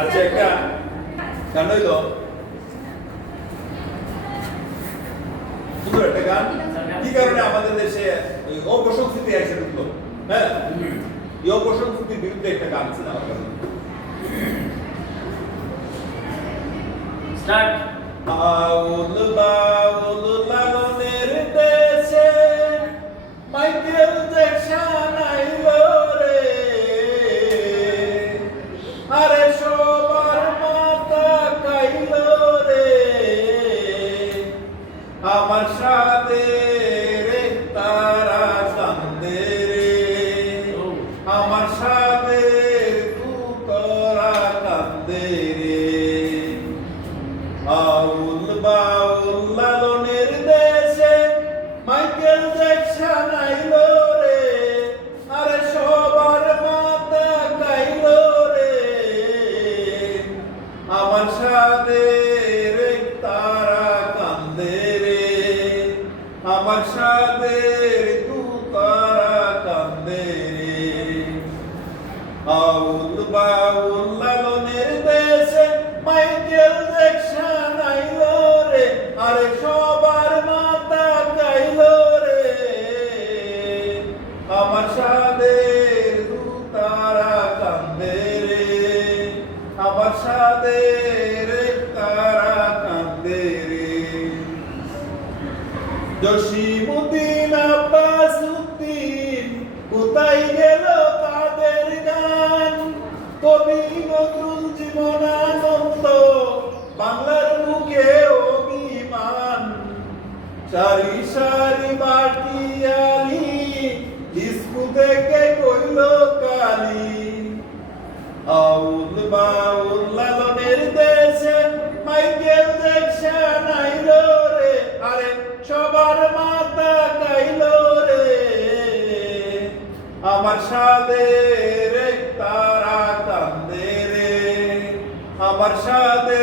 আচ্ছা একটা গান হইল সুন্দর একটা গান কি কারণে আমাদের দেশে অপসংস্কৃতি এসে ঢুকলো হ্যাঁ এই অপসংস্কৃতির বিরুদ্ধে একটা গান ছিল আমার কাছে স্টার্ট বাউল বাউল লালনের দেশে মাইকেল জ্যাকসন আইলো রে আরে সবার মাথা কাইলো রে আমার সাথে রে তারা কান্দে রে আমার সাথে তু তোরা কান্দে রে আউল বাউল লালনের দেশে মাইকেল জ্যাকসন আইলো রে আরে সবার মাথা কাইলো রে আমার সাথে রে তারা কান্দে রে আমার সাথে তু তারা কান্দে রে আউল বাউল লালনের দেশে মাইকেল জ্যাকসন আইলো রে আরে সবার মাথা কাইলো রে আমার সাথে তু তারা কান্দে রে আমার সাথে রে তারা কান্দে রে জসিমউদ্দিন আব্বাসউদ্দিন কোথায় গেল তাদের গান কবি নজরুল জীবনানন্দ বাংলার বুকে অভিমান সারি সারি বাটিয়ালি স্কুল থেকে কইল কালি আউল বাউল লালনের দেশে মাইকেল জ্যাকসন আইলো রে আরে সবার মাথা কাইলো রে আমার সাথে রে তারা কান্দে রে আমার সাথে